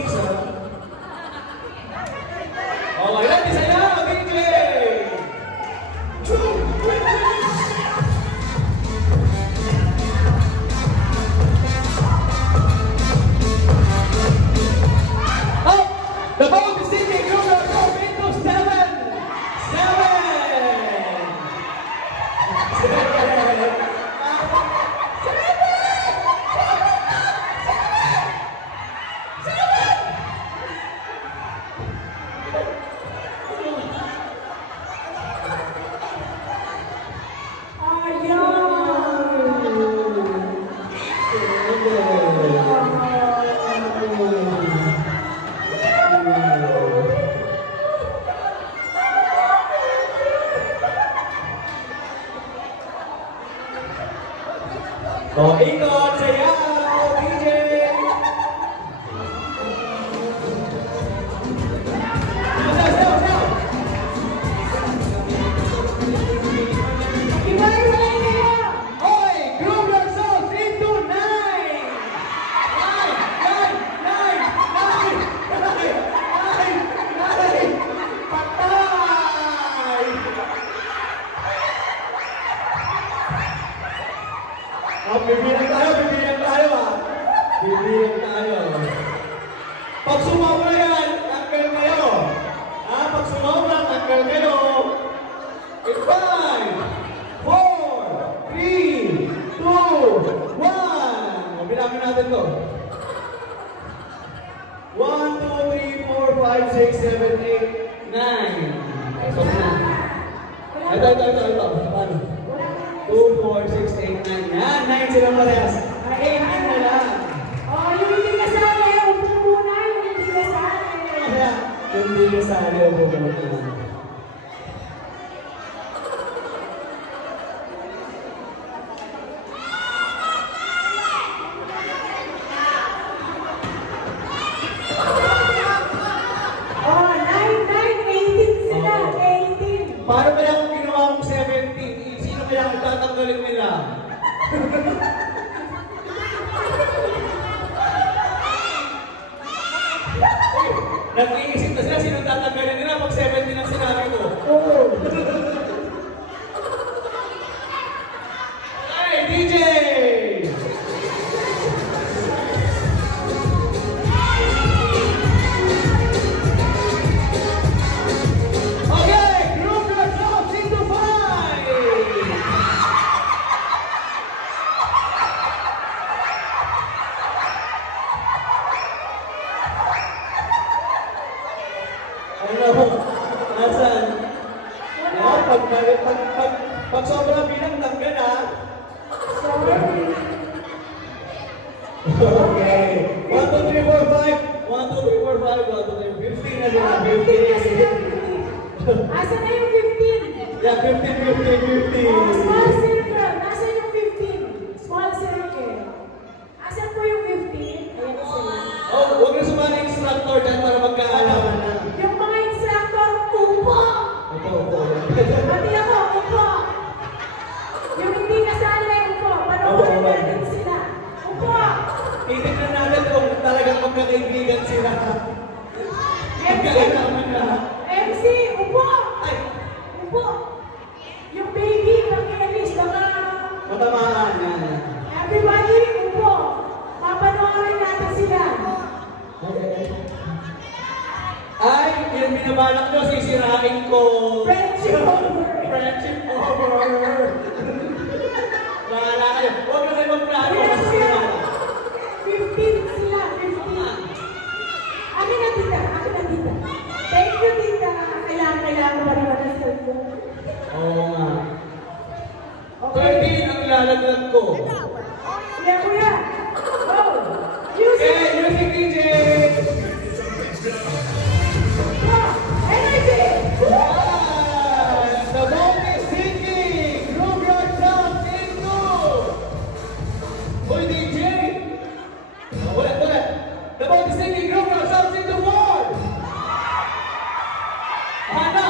6, ha? Okay, ready sa'yo, DJ! Oh! The ball is sitting, you're going to go into 7! 7! Oh, ikot, sayaw, DJ! Iba-ibay kayo! Hoy, group yourselves into 9! 9! 9! 9! 9! 9! Patay! Bibilang tayo ah. Bibilang tayo. Pag sumobra yan, tanggal kayo. Pag sumobra, tanggal kayo. In 5, 4, 3, 2, 1. Bilangin natin to. 1, 2, 3, 4, 5, 6, 7, 8, 9. So, ito. Paano? 2, 4, 6, 8, 9. Yan, 9 sila parehas. 8 na lang. Oh, yung hindi kasali, upo muna, yung hindi kasali. Yung hindi kasali, upo muna. Oh, 9, 18 sila, 18. Paano kaya kung ginawa kong 17? Sino kaya ang tatanggalin nila? Nag-iisip na sila, sino tatanggalin nila pag 17 ang sinabi ko? Oo. Hey, DJ! Pag sobrang bilang tanggal ha. Sorry. Okay. 1, 2, 3, 4, 5. 1, 2, 3, 4, 5. 1, 2, 3, 15 na sila. 15. Asa na yung 15? Yeah, 15. Oh, small circle. Nasa yung 15? Small circle. Asan po yung 15? Ayan sila. Oh, huwag na sumali yung instructor dyan para magkaalaman na. Yung mga instructor, upo! Opo. Pati ako, upo! Yung hindi kasali, upo! Panoorin natin sila. Upo! Titignan natin kung talagang magkakaibigan sila. Magkakaibigan na. MC, upo! Ay! Upo! Yung baby, pag-ialis, baka... Matamaan yan. Everybody, upo! Papanoorin natin sila. Ay, yung binabalak nyo, sisirain ko. Friendship over. Friendship over. Bahala kayo. Huwag na kayo magplano. Ayan sila. 15 sila, 15. Akin na tita. Thank you tita. Kailangan ko pa naman ang cellphone. Oo nga. Okay. 13 ang lalaglag ko. Kuya. Go. Music. Okay, music DJ. Energy. The ball is singing. Groove yourself into. Hoy DJ. Ulit. The ball is singing. Groove yourself into 4. Hana.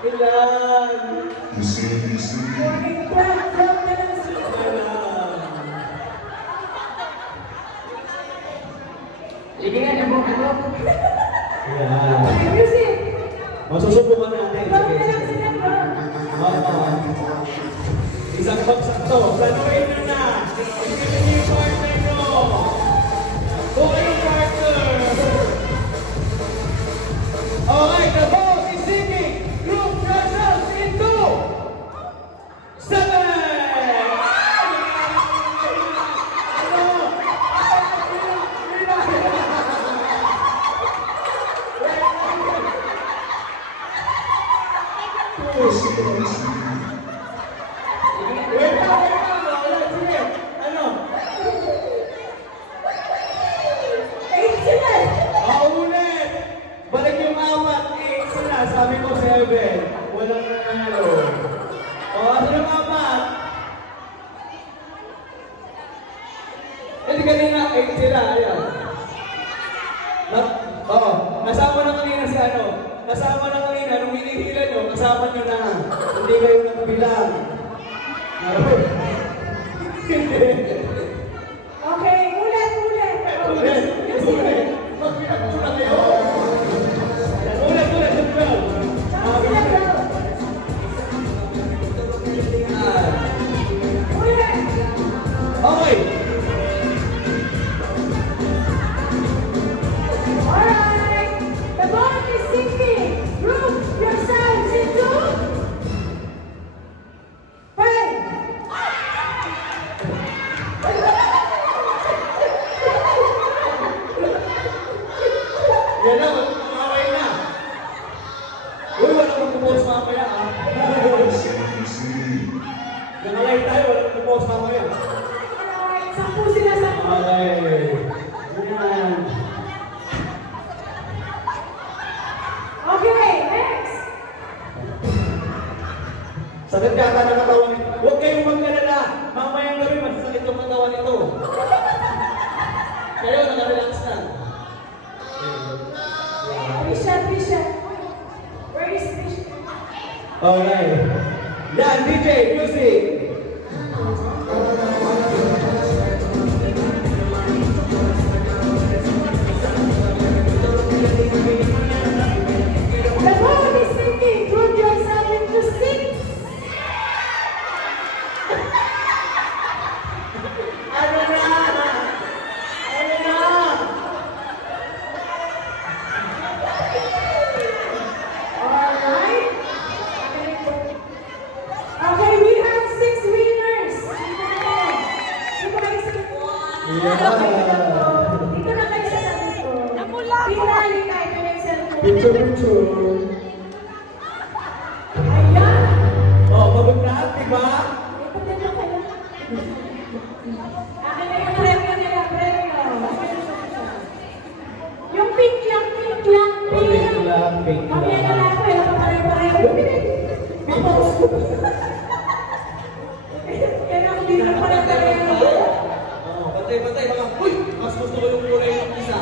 Ilan? Okay, drop na lang sila. Sige nga, ibok. Yan. Okay, music. Masusubukan natin. Drop na lang sila, drop. Isang bagsak to. Planuin nyo na. Isipin niyo yung partner nyo. Kung kayong partner. Okay, the ball is sinking. Group yourselves into 7. Wait lang. Sige. Ano? 8 sila. Ulit! Balik yung awat. Sila, sabi ko 7. Walang nanalo. Ano yung apat? Hindi kanina, 8 sila. Ayan. Nasama na kanina si ano. Kasama na kanina. Nung hinihila nyo, kasama nyo na. Hindi kayo nakabilang. Hindi. Okay, ulit. Ulit. Magpinagpula kayo. Ulit. Drop sila, drop. Ulit. Okay. Alright. The ball is sinking. Group yourselves into 5. Yan na, kumaway na. Uy, wala kong kupost mamaya ah. Nakalay tayo, wala kong kupost mamaya. Alright, 10 sila sa Okay. Yan. Okay, next. Sakit ka ata ng katawan nito. Huwag kayong magkalala. Mamayang gabi, masasakit yung katawan nito. Kayo, nakarelax na. Trisha. Where is Trisha? Okay. Yan, DJ, music. The ball is sinking. Group yourself into 6. Ano na? Alright. Okay, we have 6 winners. Dito kayo sa dito. Dito na kayo sa dito. Pinali kayo ng cellphone. Picture. Ayan. Oh, mabaglaat, diba? Ito na kayo. Akin na yung premyo nila, premyo. Yung pink lang. Pink lang. Mamaya na lang, pero papareho-pareho. Mapost ko. Kaya ako dito pareho-pareho. Patay. Mga, uy! Mas gusto ko yung kulay ng isa.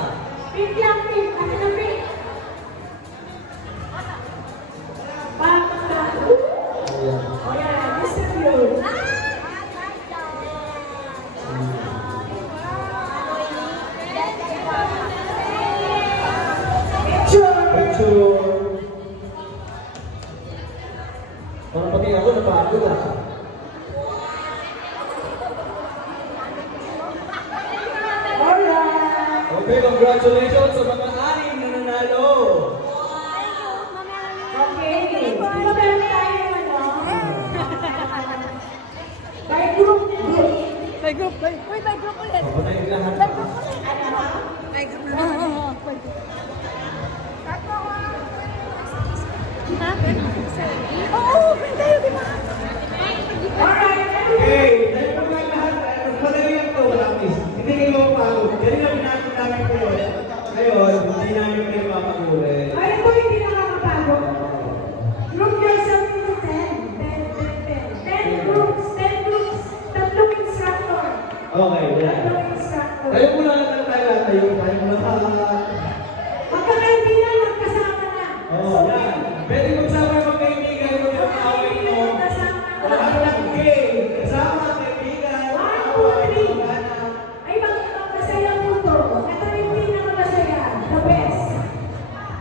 Pink lang, pink. Akin na pink. Bakit? O yan, distribute. Picture. Parang pati ako napagod ah. Alright. Okay, congratulations sa mga 6 na nanalo. Okay. Di ba meron tayo ano? By group. By group. Uy, by group ulit. Patay lahat. By group ulit. Ano? By group ulit. Ha? Oo, pwede tayo, di ba? Alright. Okay, dahil po nga lahat, madali lang ito, Lapis. Hindi kayo mapagod. Dali lang pinatid namin po yun. Ngayon, hindi namin kayo mapagod. Ay, ito hindi nakakapagod. Group yourself into 10. 10 groups. 10 groups. Tatlong instructor. Okay, wala. Tatlong instructor. Tayo muna lang tayo lahat. Tayo muna lahat. Magkakaibigan, magkasama na. Oh, yan. Pwede magsama yung mga kaibigan.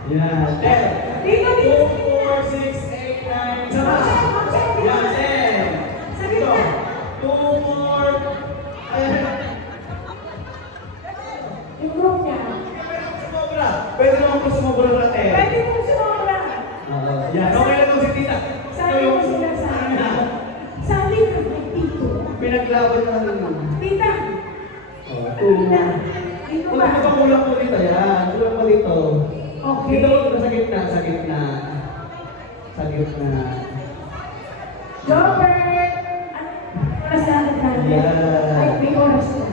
Yan. 10. Dito, 2, dito. 4, 6, 8, 9, sama. Yan, 10. Sa Ito. gitna. 2 more. Ayan. Yung group niya. Sumobra. Pwede naman po sumobra sa 10. Pwede mo sumobra. Yan, okay na itong si tita. Sabi mo sila sa akin. Sabi ko kay Tito. Pinaglaban na rin. Tita. Tita. Dito Kung ba? ano ba kulang po dito, yan. Kulang po dito. Okay. Dito po sa gitna, sa gitna. Sa gitna. Robert! Oras na natin. Yeah. Ay, may oras na.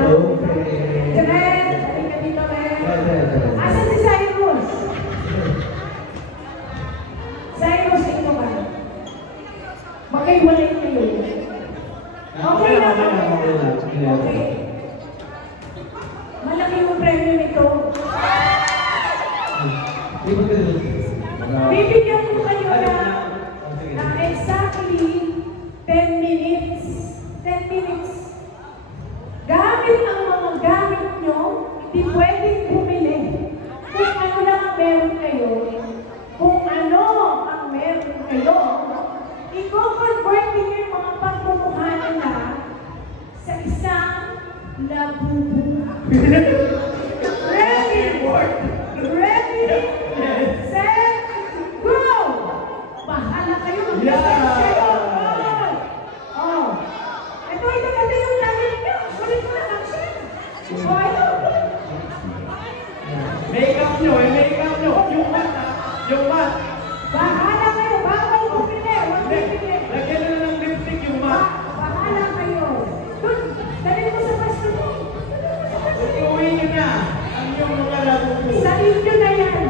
Okay. Jared! Halika dito, Ren. Yeah. Asan si Cyrus? Cyrus, ito ba? Magkaiwalay kayo. Okay na, okay. Malaki yung premyo nito. Bibigyan ko kayo na exactly 10 minutes. 10 minutes. Gamit ang mga gamit nyo, hindi pwedeng bumili. Kung ano lang ang meron kayo, kung ano ang meron kayo, i-convert niyo yung mga pagmumuhanan na sa isang labubu. Ready? Ready? Set? Go! Bahala kayo. Oh. Ito yung langit nyo. Sulit mo na action. So, ito. Make-up nyo, make-up nyo. Yung mat, yung mat. Bahala kayo. Bawal bumili. Huwag bibili. Lagyan na ng lipstick yung mat. Bahala kayo. Dun, dali mo sa pasto mo. Iuwi nyo na ang yung mga labubu. Sa inyo na yan.